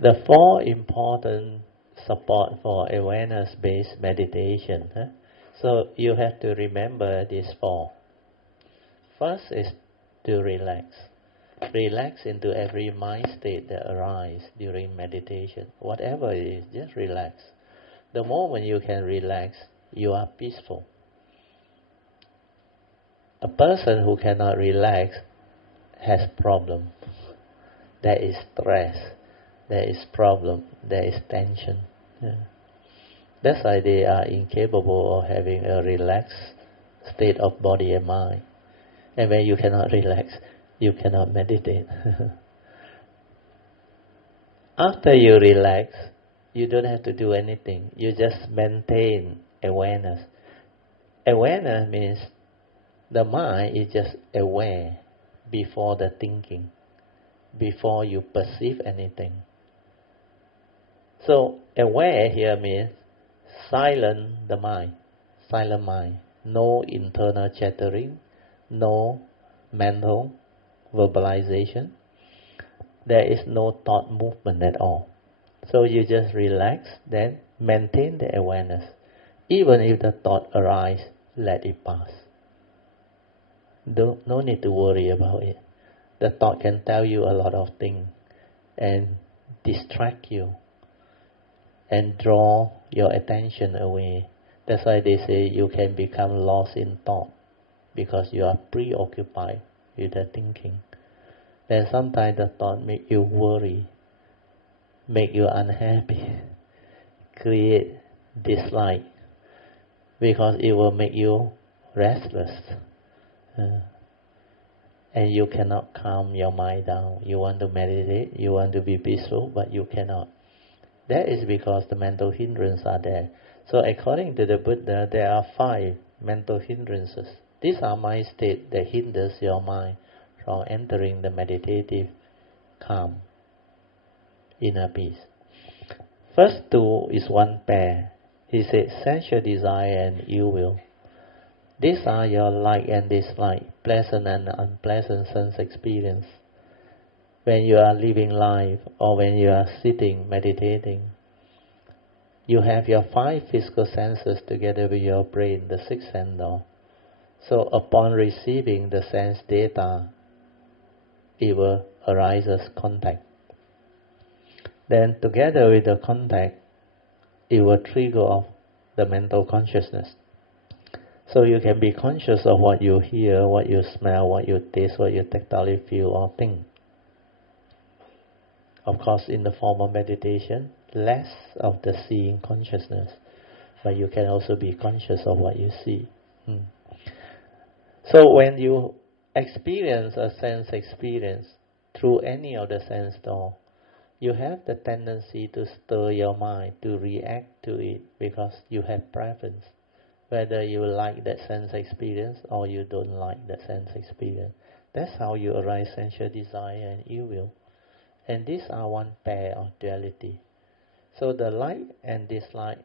The four important support for awareness-based meditation. So you have to remember these four. First is to relax. Relax into every mind state that arises during meditation. Whatever it is, just relax. The moment you can relax, you are peaceful. A person who cannot relax has problem. There is stress, there is problem, there is tension. That's why they are incapable of having a relaxed state of body and mind. And when you cannot relax, you cannot meditate. After you relax, you don't have to do anything. You just maintain awareness. Awareness means the mind is just aware before the thinking, before you perceive anything. So aware here means silent the mind, silent mind. No internal chattering, no mental verbalization. There is no thought movement at all. So you just relax, then maintain the awareness. Even if the thought arises, let it pass. No need to worry about it. The thought can tell you a lot of things and distract you and draw your attention away. That's why they say you can become lost in thought because you are preoccupied with the thinking. Then sometimes the thought make you worry, make you unhappy, create dislike, because it will make you restless. And you cannot calm your mind down. You want to meditate, you want to be peaceful, but you cannot. That is because the mental hindrances are there. So according to the Buddha, there are 5 mental hindrances. These are mind states that hinders your mind from entering the meditative calm, inner peace. First 2 is one pair. He said sensual desire and ill will. These are your like and dislike, pleasant and unpleasant sense experience. When you are living life or when you are sitting, meditating, you have your 5 physical senses together with your brain, the 6th sense door. So upon receiving the sense data, it will arise as contact. Then together with the contact, it will trigger off the mental consciousness. So you can be conscious of what you hear, what you smell, what you taste, what you tactile feel or think. Of course, in the form of meditation, less of the seeing consciousness, but you can also be conscious of what you see. So when you experience a sense experience through any of the sense door, you have the tendency to stir your mind, to react to it, because you have preference. Whether you like that sense experience or you don't like that sense experience. That's how you arise sensual desire and ill will. And these are one pair of duality. So the like and dislike,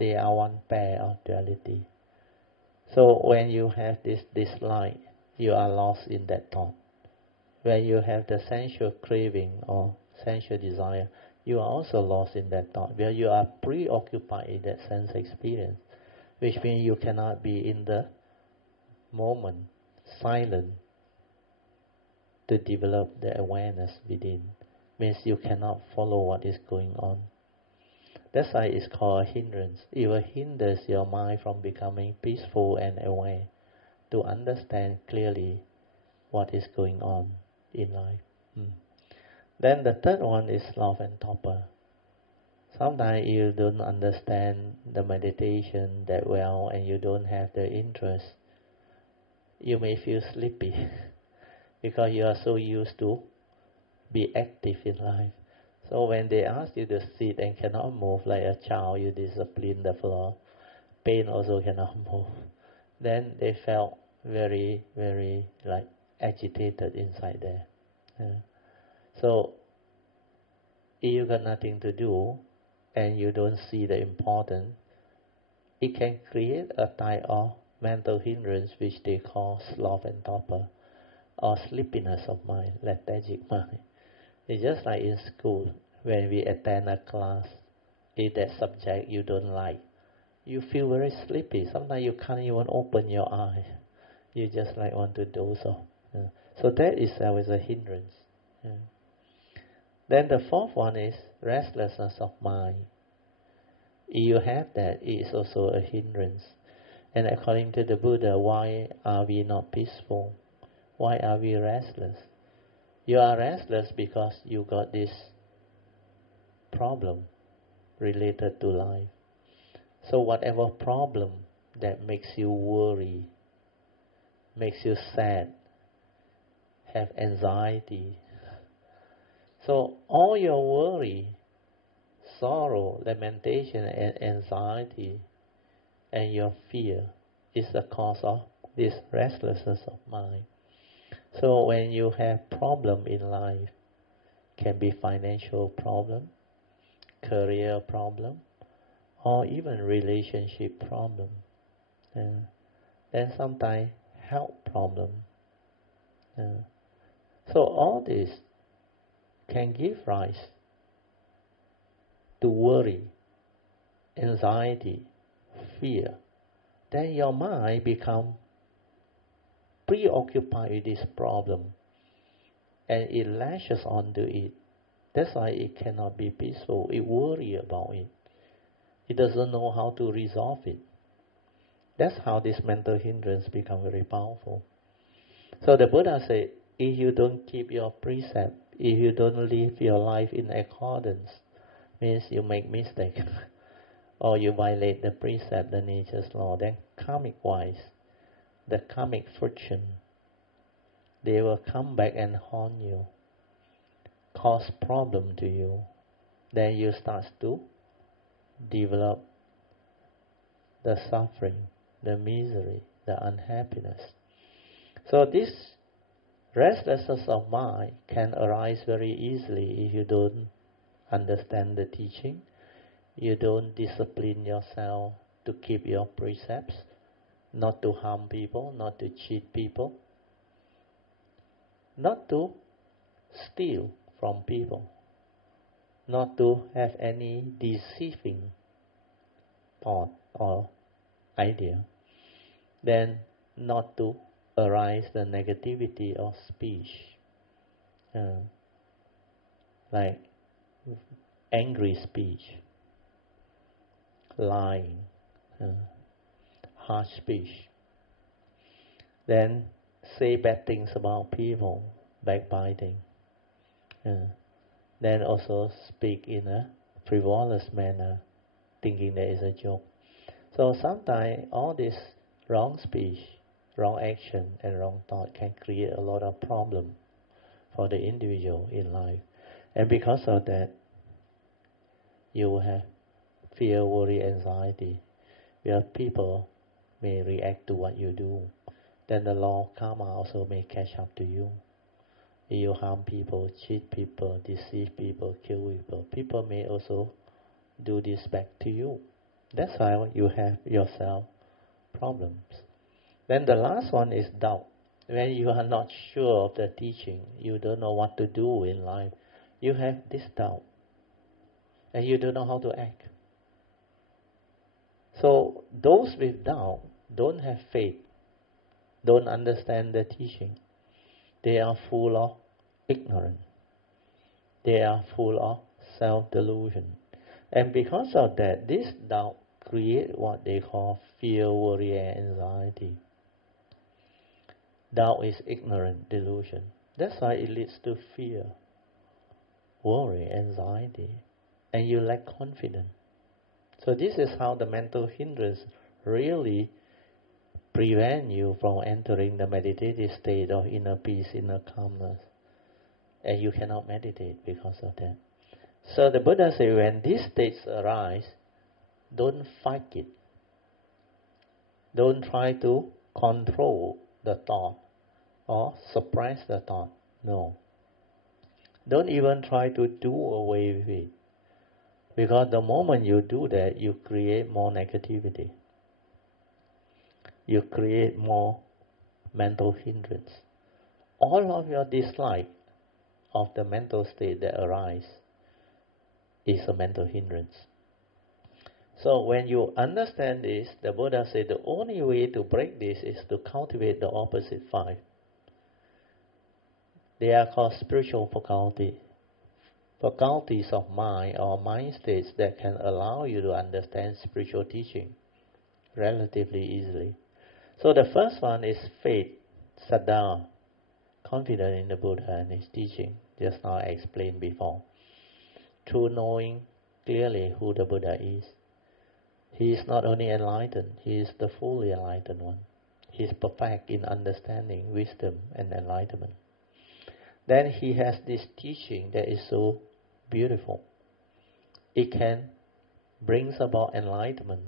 they are one pair of duality. So when you have this dislike, you are lost in that thought. When you have the sensual craving or sensual desire, you are also lost in that thought, where you are preoccupied in that sense experience. Which means you cannot be in the moment, silent, to develop the awareness within. Means you cannot follow what is going on. That's why it's called a hindrance. It will hinder your mind from becoming peaceful and aware, to understand clearly what is going on in life. Then the third one is sloth and torpor. Sometimes you don't understand the meditation that well and you don't have the interest. You may feel sleepy because you are so used to be active in life. So when they ask you to sit and cannot move like a child, you discipline the floor. Pain also cannot move. Then they felt very, very agitated inside there. So if you got nothing to do, and you don't see the importance, it can create a type of mental hindrance which they call sloth and torpor, or sleepiness of mind, lethargic mind. It's just like in school. when we attend a class, if that subject you don't like, you feel very sleepy. Sometimes you can't even open your eyes. You just like want to doze off. So that itself is a hindrance. Then the fourth one is restlessness of mind. If you have that, it is also a hindrance. And according to the Buddha, why are we not peaceful? Why are we restless? You are restless because you got this problem related to life. So whatever problem that makes you worry, makes you sad, have anxiety. So all your worry, sorrow, lamentation and anxiety and your fear is the cause of this restlessness of mind. So when you have problem in life, can be financial problem, career problem, or even relationship problem, then sometimes health problem. So all this can give rise to worry, anxiety, fear. Then your mind become preoccupied with this problem and it lashes onto it. That's why it cannot be peaceful. It worries about it. It doesn't know how to resolve it. That's how this mental hindrance become very powerful. So the Buddha said, if you don't keep your precept, if you don't live your life in accordance, means you make mistake, or you violate the precept, the nature's law, then karmic-wise, the karmic fruition, they will come back and haunt you, cause problem to you. Then you start to develop the suffering, the misery, the unhappiness. So this restlessness of mind can arise very easily if you don't understand the teaching, you don't discipline yourself to keep your precepts, not to harm people, not to cheat people, not to steal from people, not to have any deceiving thought or idea, then not to arise the negativity of speech, like angry speech, lying, harsh speech. Then say bad things about people, backbiting. Then also speak in a frivolous manner, thinking that is a joke. So sometimes all this wrong speech, wrong action and wrong thought can create a lot of problem for the individual in life. And because of that, you will have fear, worry, anxiety, where people may react to what you do. Then the law of karma also may catch up to you. If you harm people, cheat people, deceive people, kill people, people may also do this back to you. That's why you have yourself problems. Then the last one is doubt. When you are not sure of the teaching, you don't know what to do in life, you have this doubt. And you don't know how to act. So those with doubt don't have faith, don't understand the teaching. They are full of ignorance. They are full of self-delusion. And because of that, this doubt creates what they call fear, worry, and anxiety. Doubt is ignorant delusion. That's why it leads to fear, worry, anxiety, and you lack confidence. So this is how the mental hindrance really prevent you from entering the meditative state of inner peace, inner calmness. And you cannot meditate because of that. So the Buddha said, when these states arise, don't fight it. Don't try to control the thought or suppress the thought. No. Don't even try to do away with it. Because the moment you do that, you create more negativity. You create more mental hindrance. All of your dislike of the mental state that arise is a mental hindrance. So when you understand this, the Buddha said the only way to break this is to cultivate the opposite five. They are called spiritual faculties of mind or mind states that can allow you to understand spiritual teaching relatively easily. So the first one is faith, saddha, confidence in the Buddha and his teaching, just now I explained before. Through knowing clearly who the Buddha is. He is not only enlightened, he is the fully enlightened one. He is perfect in understanding, wisdom and enlightenment. Then he has this teaching that is so beautiful. It can bring about enlightenment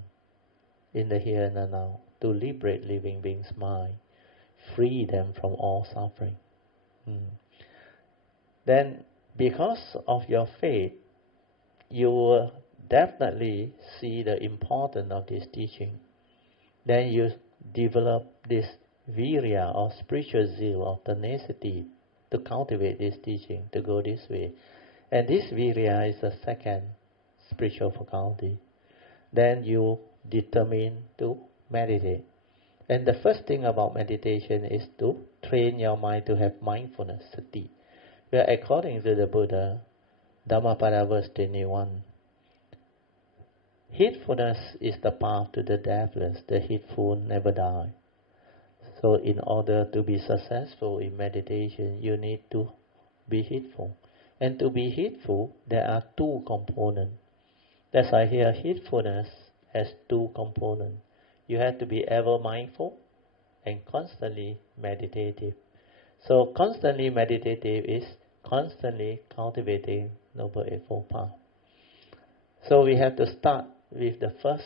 in the here and the now, to liberate living beings' mind, free them from all suffering. Then, because of your faith, you will definitely see the importance of this teaching. Then you develop this virya or spiritual zeal or tenacity to cultivate this teaching, to go this way. And this virya is the second spiritual faculty. Then you determine to meditate. And the first thing about meditation is to train your mind to have mindfulness, sati. Where according to the Buddha, Dhammapada verse 21, heedfulness is the path to the deathless. The heedful never die. So in order to be successful in meditation, you need to be heedful. And to be heedful, there are two components. That's why here heedfulness has two components. You have to be ever mindful and constantly meditative. So constantly meditative is constantly cultivating Noble Eightfold Path. So we have to start with the first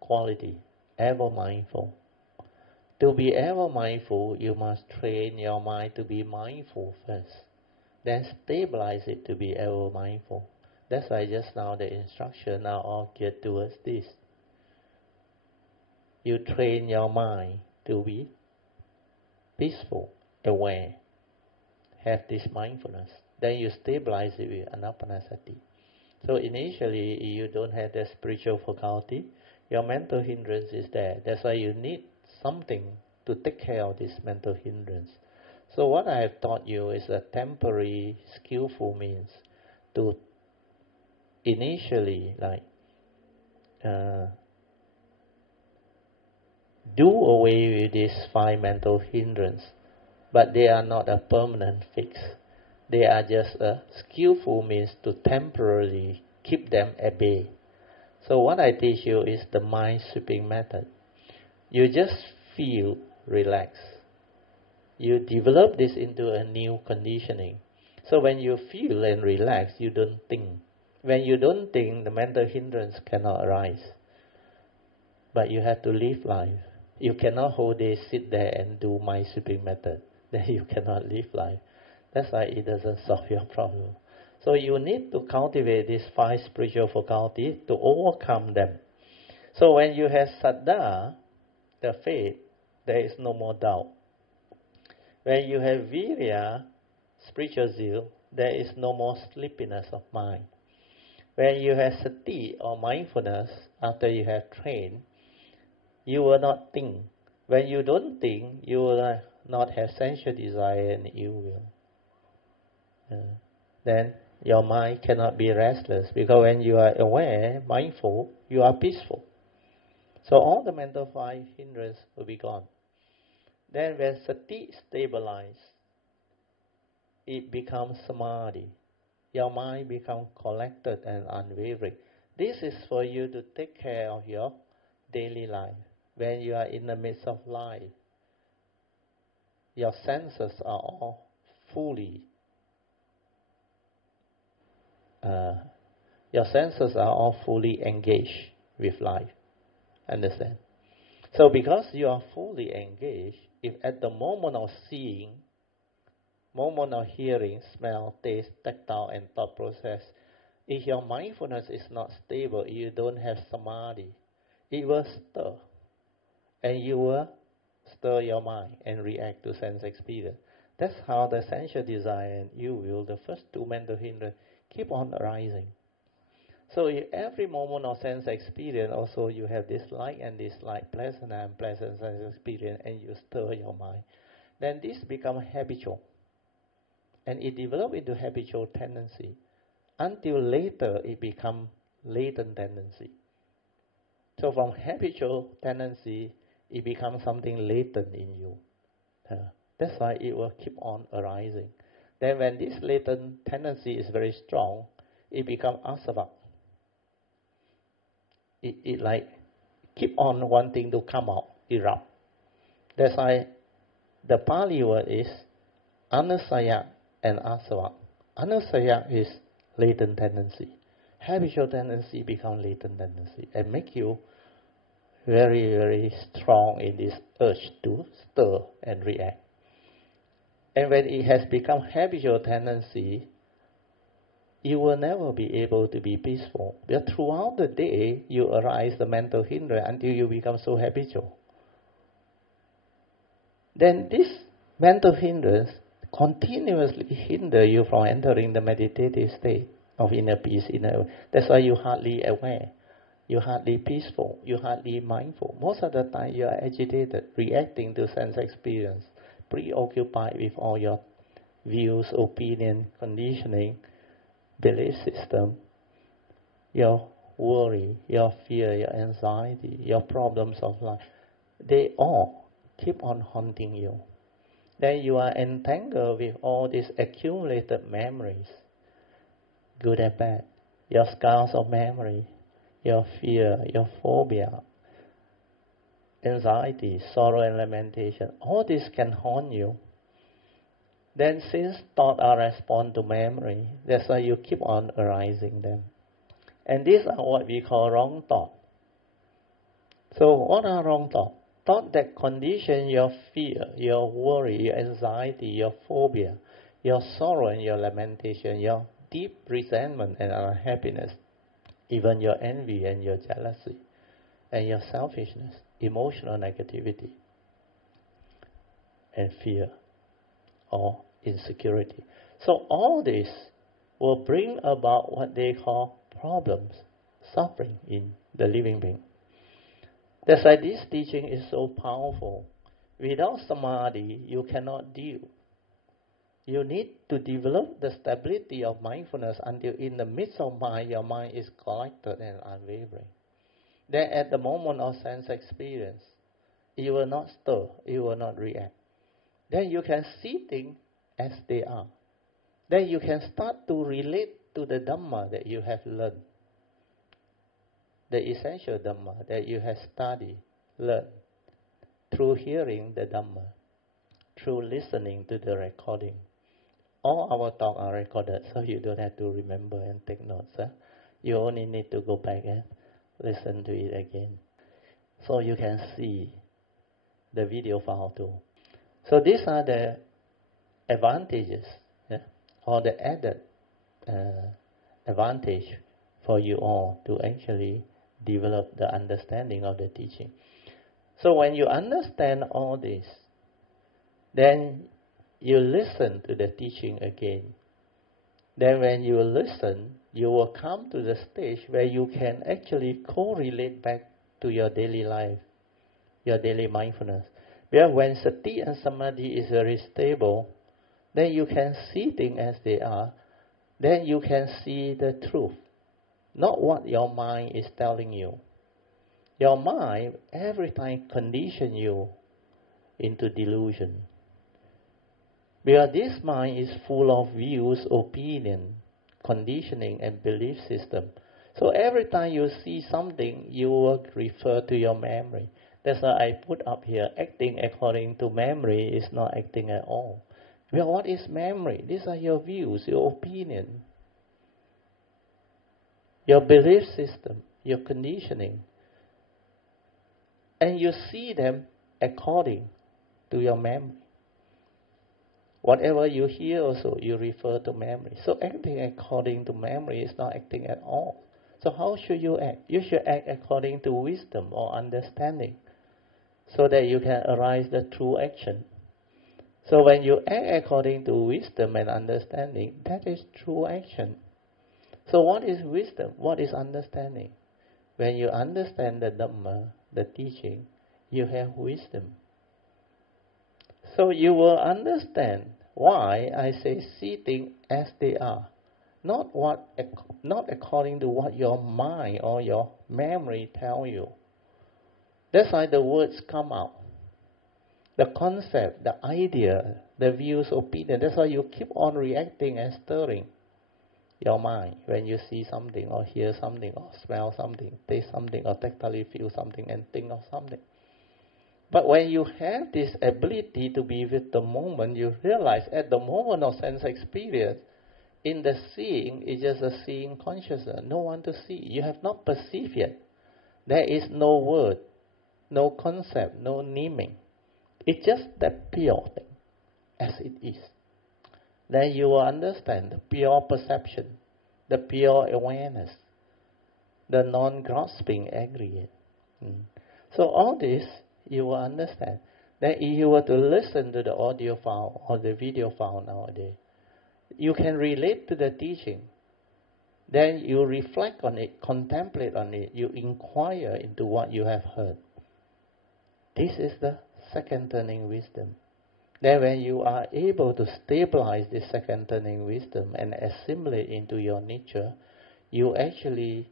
quality, ever mindful. To be ever mindful, you must train your mind to be mindful first. Then stabilize it to be ever mindful. That's why just now the instruction are all geared towards this. You train your mind to be peaceful, aware, have this mindfulness. Then you stabilize it with anapanasati. So initially, you don't have that spiritual faculty. Your mental hindrance is there. That's why you need something to take care of this mental hindrance. So what I have taught you is a temporary, skillful means to initially, do away with these five mental hindrances, but they are not a permanent fix. They are just a skillful means to temporarily keep them at bay. So what I teach you is the mind sweeping method. You just feel relaxed. You develop this into a new conditioning. So when you feel and relax, you don't think. When you don't think, the mental hindrance cannot arise. But you have to live life. You cannot whole day sit there and do mind sweeping method. Then you cannot live life. That's why it doesn't solve your problem. So you need to cultivate these five spiritual faculties to overcome them. So when you have saddha, the faith, there is no more doubt. When you have virya, spiritual zeal, there is no more sleepiness of mind. When you have sati or mindfulness, after you have trained, you will not think. When you don't think, you will not have sensual desire and ill will. Then your mind cannot be restless, because when you are aware, mindful, you are peaceful. So all the mental five hindrances will be gone. Then when sati stabilizes, it becomes samadhi. Your mind becomes collected and unwavering. This is for you to take care of your daily life. When you are in the midst of life, your senses are all fully engaged with life. Understand? So because you are fully engaged, if at the moment of seeing, moment of hearing, smell, taste, tactile and thought process, if your mindfulness is not stable, you don't have samadhi, it will stir. And you will stir your mind and react to sense experience. That's how the sensual desire and ill will, the first two mental hindrances, keep on arising. So in every moment of sense experience, also you have dislike and dislike, pleasant and unpleasant sense experience, and you stir your mind. Then this becomes habitual. And it develops into habitual tendency. Until later it becomes latent tendency. So from habitual tendency, it becomes something latent in you. That's why it will keep on arising. Then when this latent tendency is very strong, it becomes asava. It like keep on wanting to come out, erupt. That's why the Pali word is anusaya and asava. Anusaya is latent tendency. Habitual tendency becomes latent tendency and make you very, very strong in this urge to stir and react. And when it has become habitual tendency, you will never be able to be peaceful. But throughout the day, you arise the mental hindrance until you become so habitual. Then this mental hindrance continuously hinder you from entering the meditative state of inner peace. That's why you're hardly aware. You're hardly peaceful. You're hardly mindful. Most of the time, you are agitated, reacting to sense experience, preoccupied with all your views, opinion, conditioning, belief system, your worry, your fear, your anxiety, your problems of life. They all keep on haunting you. Then you are entangled with all these accumulated memories, good and bad, your scars of memory, your fear, your phobia, anxiety, sorrow and lamentation. All this can haunt you. Then since thoughts are response to memory, that's why you keep on arising them. And these are what we call wrong thoughts. So what are wrong thoughts? Thoughts that condition your fear, your worry, your anxiety, your phobia, your sorrow and your lamentation, your deep resentment and unhappiness, even your envy and your jealousy, and your selfishness, emotional negativity, and fear, or insecurity. So all this will bring about what they call problems, suffering in the living being. That's why this teaching is so powerful. Without samadhi, you cannot deal. You need to develop the stability of mindfulness until in the midst of mind, your mind is collected and unwavering. Then at the moment of sense experience, it will not stir, it will not react. Then you can see things as they are. Then you can start to relate to the Dhamma that you have learned. The essential Dhamma that you have studied, learned, through hearing the Dhamma, through listening to the recording. All our talks are recorded, so you don't have to remember and take notes. You only need to go back and listen to it again. So you can see the video file too. So these are the advantages, or the added advantage for you all to actually develop the understanding of the teaching. So when you understand all this, then you listen to the teaching again. Then when you listen, you will come to the stage where you can actually correlate back to your daily life, your daily mindfulness. Where when sati and samadhi is very stable, then you can see things as they are. Then you can see the truth, not what your mind is telling you. Your mind every time condition you into delusion. Because this mind is full of views, opinion, conditioning and belief system. So every time you see something, you will refer to your memory. That's why I put up here, acting according to memory is not acting at all. Well, what is memory? These are your views, your opinion, your belief system, your conditioning. And you see them according to your memory. Whatever you hear also, you refer to memory. So acting according to memory is not acting at all. So how should you act? You should act according to wisdom or understanding, so that you can arise the true action. So when you act according to wisdom and understanding, that is true action. So what is wisdom? What is understanding? When you understand the Dhamma, the teaching, you have wisdom. So you will understand why I say see things as they are. Not according to what your mind or your memory tell you. That's why the words come out. The concept, the idea, the views, opinion. That's why you keep on reacting and stirring your mind when you see something or hear something or smell something, taste something or tactily feel something and think of something. But when you have this ability to be with the moment, you realize at the moment of sense experience, in the seeing is just a seeing consciousness, no one to see. You have not perceived yet. There is no word, no concept, no naming. It's just that pure thing, as it is. Then you will understand the pure perception, the pure awareness, the non-grasping aggregate. So all this you will understand. Then if you were to listen to the audio file or the video file nowadays, you can relate to the teaching. Then you reflect on it, contemplate on it, you inquire into what you have heard. This is the second turning wisdom. Then when you are able to stabilize this second turning wisdom and assimilate into your nature, you actually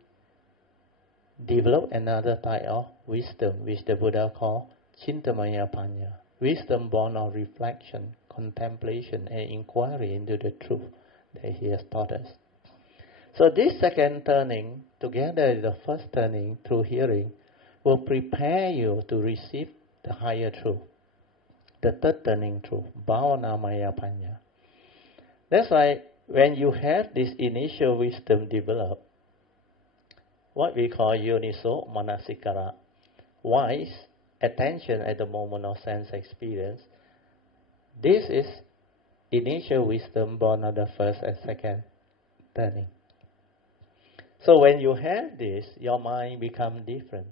develop another type of wisdom, which the Buddha called Chintamaya Panya. Wisdom born of reflection, contemplation, and inquiry into the truth that he has taught us. So this second turning, together with the first turning through hearing, will prepare you to receive the higher truth. The third turning truth, Bhavanamaya Panya. That's why when you have this initial wisdom developed, what we call yoniso manasikara, wise attention at the moment of sense experience, this is initial wisdom born of the first and second turning. So when you have this, your mind becomes different.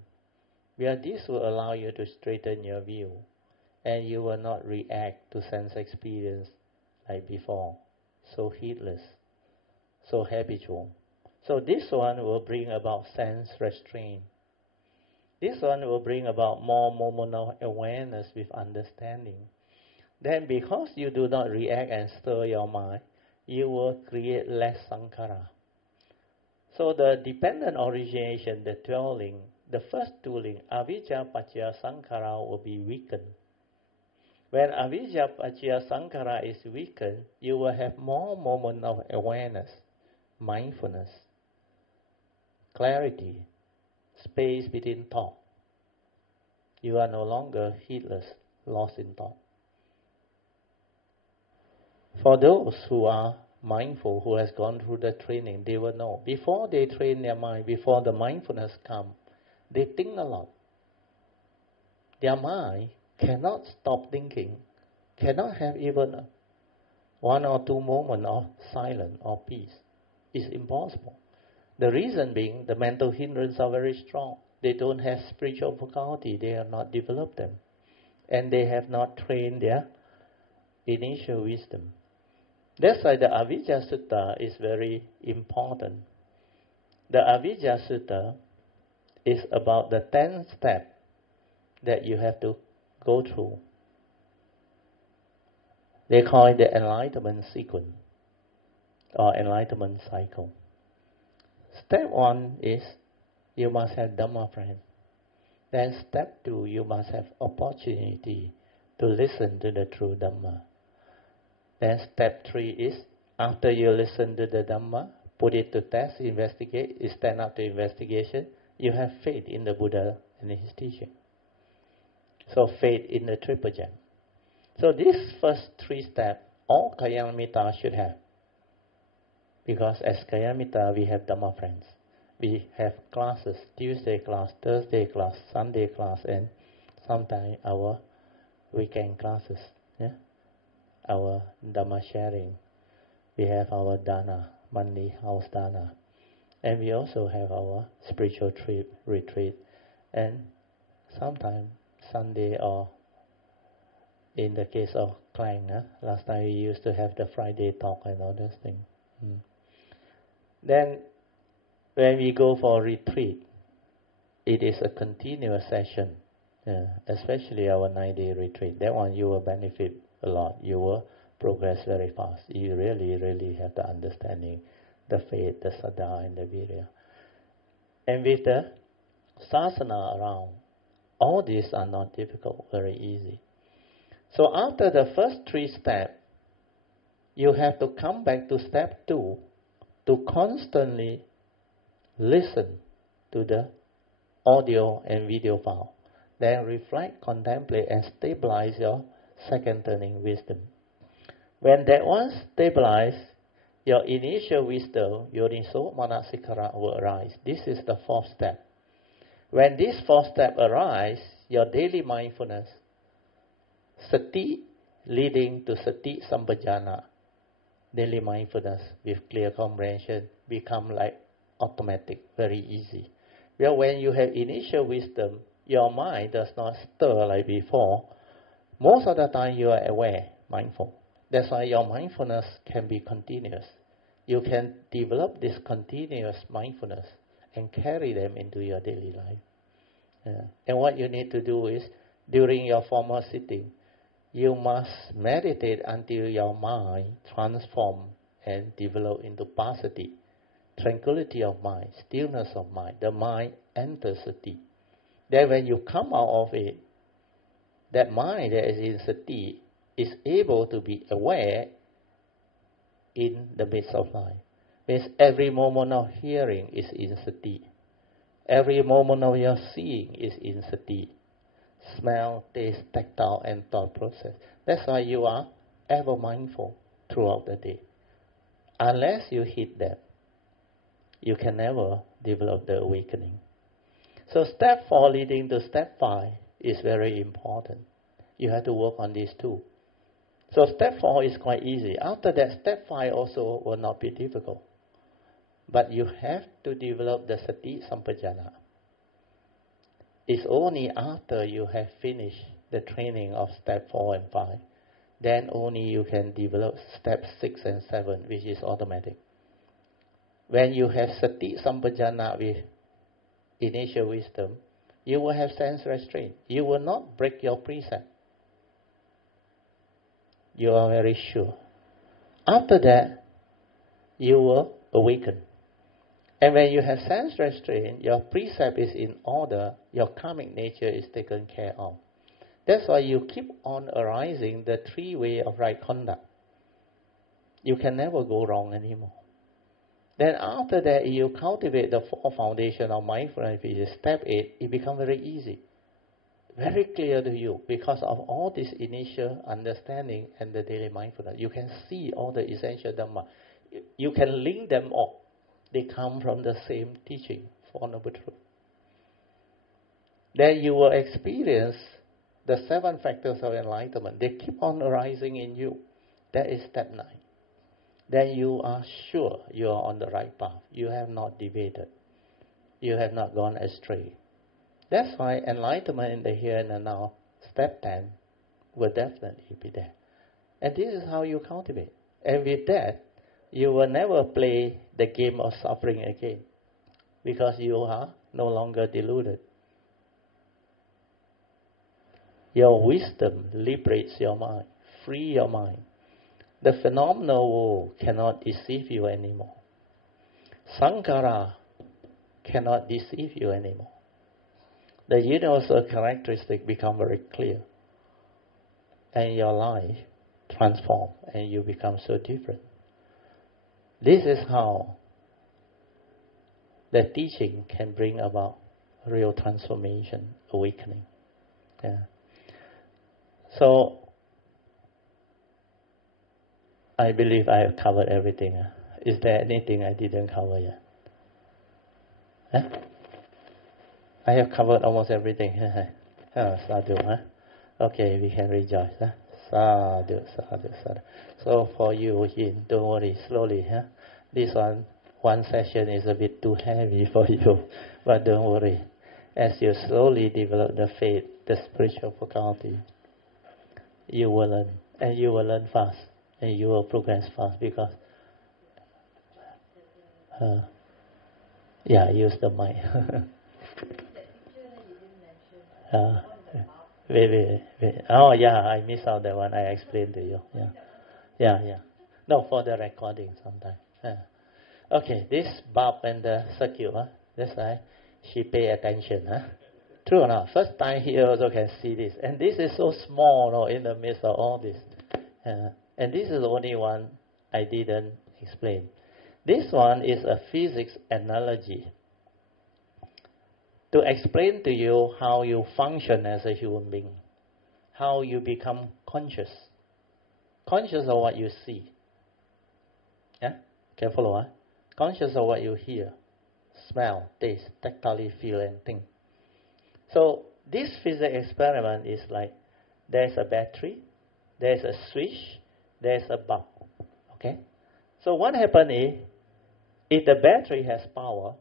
Where this will allow you to straighten your view, and you will not react to sense experience like before, so heedless, so habitual. So this one will bring about sense restraint. This one will bring about more moment of awareness with understanding. Then because you do not react and stir your mind, you will create less sankhara. So the dependent origination, the dwelling, the first two links, avijja paccaya sankhara, will be weakened. When avijja paccaya sankhara is weakened, you will have more moment of awareness, mindfulness, clarity, space between thought. You are no longer heedless, lost in thought. For those who are mindful, who has gone through the training, they will know. Before they train their mind, before the mindfulness comes, they think a lot. Their mind cannot stop thinking, cannot have even one or two moments of silence or peace. It's impossible. The reason being, the mental hindrances are very strong. They don't have spiritual faculty, they have not developed them. And they have not trained their initial wisdom. That's why the Avijja Sutta is very important. The Avijja Sutta is about the 10 steps that you have to go through. They call it the enlightenment sequence or enlightenment cycle. Step 1 is you must have Dhamma friend. Then step 2, you must have opportunity to listen to the true Dhamma. Then step 3 is, after you listen to the Dhamma, put it to test, investigate, you stand up to investigation, you have faith in the Buddha and his teaching. So faith in the triple gem. So these first 3 steps, all Kalyana should have. Because as Kalyana we have Dhamma friends. We have classes, Tuesday class, Thursday class, Sunday class, and sometimes our weekend classes. Yeah? Our Dhamma sharing. We have our Dana, monthly house Dana. And we also have our spiritual trip, retreat. And sometimes Sunday, or in the case of Klang, last time we used to have the Friday talk and all those things. Then When we go for retreat, it is a continuous session, especially our 9-day retreat. That one you will benefit a lot. You will progress very fast. You really, really have the understanding, the faith, the saddha, and the virya. And with the sasana around, all these are not difficult, very easy. So after the first 3 steps, you have to come back to step 2 to constantly listen to the audio and video file. Then reflect, contemplate, and stabilize your second turning wisdom. When that one stabilizes, your initial wisdom, yoniso manasikara, will arise. This is the 4th step. When this 4th step arises, your daily mindfulness, sati leading to sati sampajana, daily mindfulness with clear comprehension, become like automatic, very easy. Well, when you have initial wisdom, your mind does not stir like before. Most of the time you are aware, mindful. That's why your mindfulness can be continuous. You can develop this continuous mindfulness and carry them into your daily life. And what you need to do is, during your formal sitting, you must meditate until your mind transforms and develop into passaddhi, tranquility of mind, stillness of mind. The mind enters sati. Then when you come out of it, that mind that is in sati is able to be aware in the midst of life. Means every moment of hearing is in sati. Every moment of your seeing is in sati. Smell, taste, tactile, and thought process. That's why you are ever mindful throughout the day. Unless you hit them, you can never develop the awakening. So step 4 leading to step 5 is very important. You have to work on these 2. So step 4 is quite easy. After that, step 5 also will not be difficult. But you have to develop the sati sampajana. It's only after you have finished the training of step 4 and 5, then only you can develop step 6 and 7, which is automatic. When you have sati sampajana with initial wisdom, you will have sense restraint. You will not break your precept. You are very sure. After that, you will awaken. And when you have sense restraint, your precept is in order, your karmic nature is taken care of. That's why you keep on arising the 3 ways of right conduct. You can never go wrong anymore. Then after that, you cultivate the 4 foundation of mindfulness, which is step 8, it becomes very easy. Very clear to you because of all this initial understanding and the daily mindfulness. You can see all the essential Dhamma. You can link them all. They come from the same teaching, Four Noble Truths. Then you will experience the 7 factors of enlightenment. They keep on arising in you. That is step 9. Then you are sure you are on the right path. You have not deviated. You have not gone astray. That's why enlightenment in the here and the now, step 10, will definitely be there. And this is how you cultivate. And with that, you will never play the game of suffering again, because you are no longer deluded. Your wisdom liberates your mind, free your mind. The phenomenal world cannot deceive you anymore. Sankhara cannot deceive you anymore. The universal characteristic become very clear, and your life transforms, and you become so different. This is how the teaching can bring about real transformation, awakening. Yeah. So, I believe I have covered everything. Is there anything I didn't cover yet? Huh? I have covered almost everything. Sadhu, huh? Okay, we can rejoice. Huh? Sadhu, sadhu, sadhu. So for you, Yin, don't worry, slowly. Huh? This one session is a bit too heavy for you, but don't worry. As you slowly develop the faith, the spiritual faculty, you will learn, and you will learn fast, and you will progress fast, because Yeah, use the mic. Wait. Oh, yeah, I missed out that one. I explained to you. Yeah. No, for the recording sometime. Okay, this bulb and the circuit, that's why she pay attention. True or not? First time here also can see this. And this is so small, in the midst of all this. And this is the only one I didn't explain. This one is a physics analogy to explain to you how you function as a human being, how you become conscious of what you see. Yeah? Can you follow? Conscious of what you hear, smell, taste, tactile feel and think. So this physics experiment is like there's a battery, there's a switch, there's a bulb. Okay? So what happens is, if the battery has power,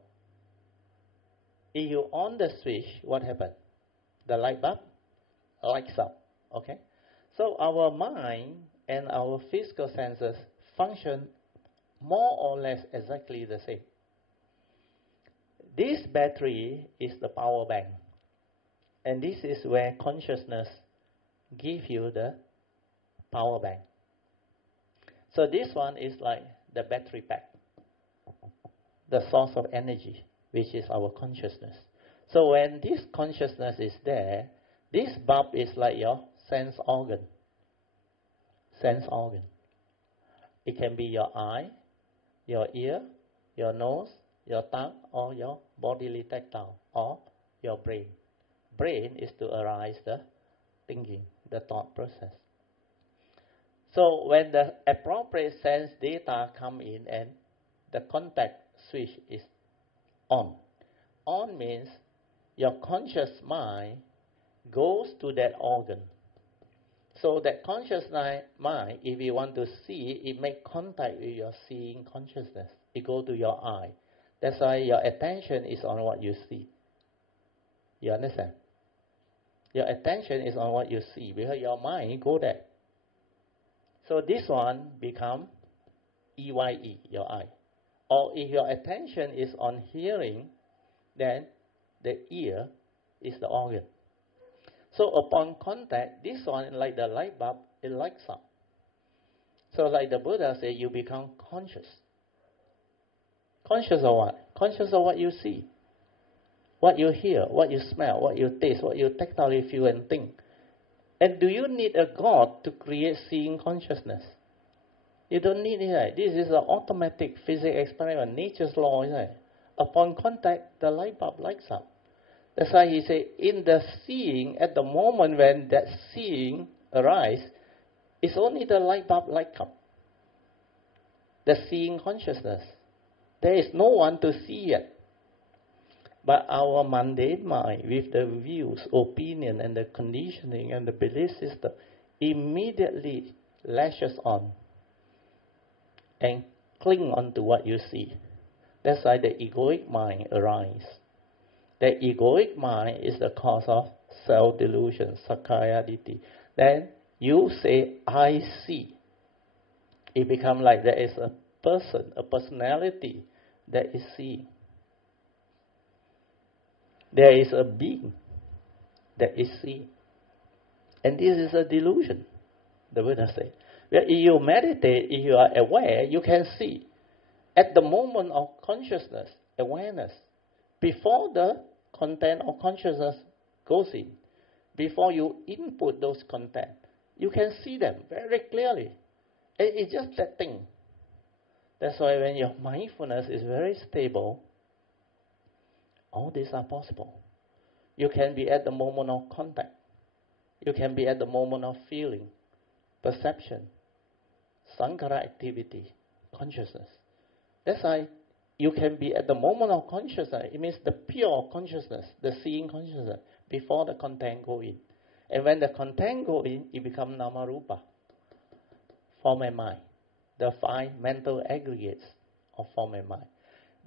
if you on the switch, what happens? The light bulb lights up. Okay? So our mind and our physical senses function more or less exactly the same. This battery is the power bank. And this is where consciousness gives you the power bank. So this one is like the battery pack, the source of energy, which is our consciousness. So when this consciousness is there, this bulb is like your sense organ. It can be your eye, your ear, your nose, your tongue, or your bodily tactile, or your brain. Brain is to arise the thinking, the thought process. So when the appropriate sense data come in and the contact switch is on. On means your conscious mind goes to that organ. So that conscious mind, if you want to see, it make contact with your seeing consciousness. It go to your eye. That's why your attention is on what you see. You understand? Your attention is on what you see because your mind go there. So this one become EYE, your eye. Or if your attention is on hearing, then the ear is the organ. So upon contact, this one, like the light bulb, it lights up. So like the Buddha said, you become conscious. Conscious of what? Conscious of what you see, what you hear, what you smell, what you taste, what you tactile feel and think. And do you need a God to create seeing consciousness? You don't need it. Right? This is an automatic physics experiment, nature's law. Right? Upon contact, the light bulb lights up. That's why he said, in the seeing, at the moment when that seeing arises, it's only the light bulb light up. The seeing consciousness. There is no one to see yet. But our mundane mind, with the views, opinion, and the conditioning and the belief system, immediately lashes on and cling on to what you see. That's why the egoic mind arises. The egoic mind is the cause of self-delusion, sakkayaditthi. Then you say, I see. It becomes like there is a person, a personality that is seeing. There is a being that is seeing. And this is a delusion, the Buddha said. Where if you meditate, if you are aware, you can see. At the moment of consciousness, awareness, before the content of consciousness goes in, before you input those content, you can see them very clearly. And it's just that thing. That's why when your mindfulness is very stable, all these are possible. You can be at the moment of contact. You can be at the moment of feeling, perception, sankhara activity, consciousness. That's why you can be at the moment of consciousness. It means the pure consciousness, the seeing consciousness, before the content go in. And when the content go in, it becomes nama-rupa, form and mind, the 5 mental aggregates of form and mind.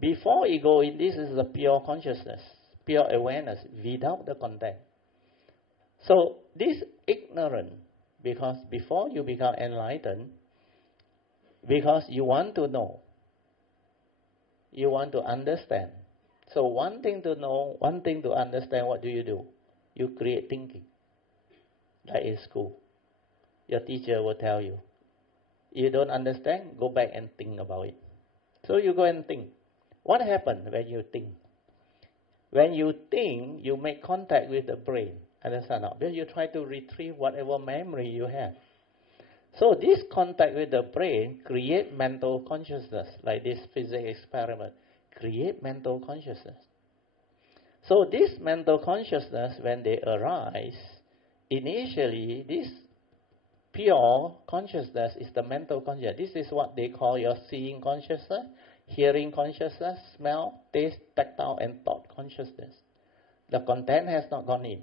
Before it go in, this is the pure consciousness, pure awareness, without the content. So this ignorant, because before you become enlightened, because you want to know, you want to understand, So one thing to know, one thing to understand, what do? You create thinking. Like in school. Your teacher will tell you, you don't understand, go back and think about it. So you go and think. What happens when you think? When you think, you make contact with the brain. Understand? Because you try to retrieve whatever memory you have. So this contact with the brain create mental consciousness, like this physics experiment, create mental consciousness. So this mental consciousness, when they arise, initially this pure consciousness is the mental consciousness. This is what they call your seeing consciousness, hearing consciousness, smell, taste, tactile, and thought consciousness. The content has not gone in.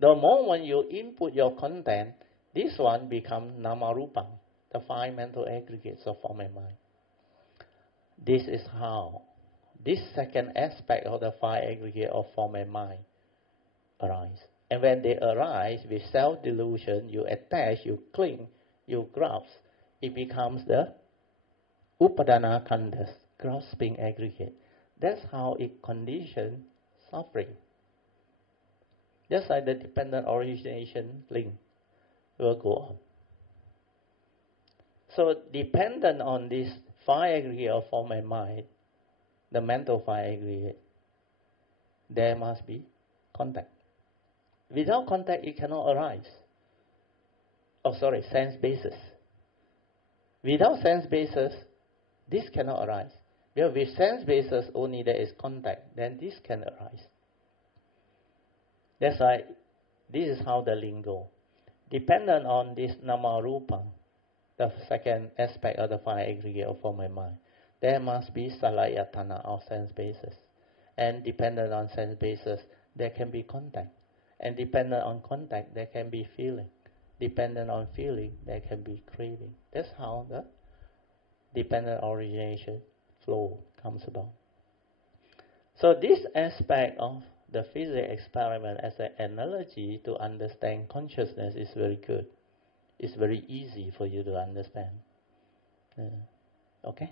The moment you input your content, this one becomes namarupa, the five mental aggregates of form and mind. This is how this second aspect of the five aggregates of form and mind arise. And when they arise with self-delusion, you attach, you cling, you grasp, it becomes the upadana khandhas, grasping aggregate. That's how it conditions suffering. Just like the dependent origination link will go on. So dependent on this five aggregate of form and mind, the mental five aggregate, there must be contact. Without contact, it cannot arise. Sense basis. Without sense basis, this cannot arise. Because with sense basis, only there is contact, then this can arise. That's why this is how the link goes. Dependent on this namarupa, the second aspect of the five aggregate of form and mind, there must be salayatana or sense basis. And dependent on sense basis, there can be contact. And dependent on contact, there can be feeling. Dependent on feeling, there can be craving. That's how the dependent origination flow comes about. So this aspect of the physics experiment as an analogy to understand consciousness is very good. It's very easy for you to understand. Okay?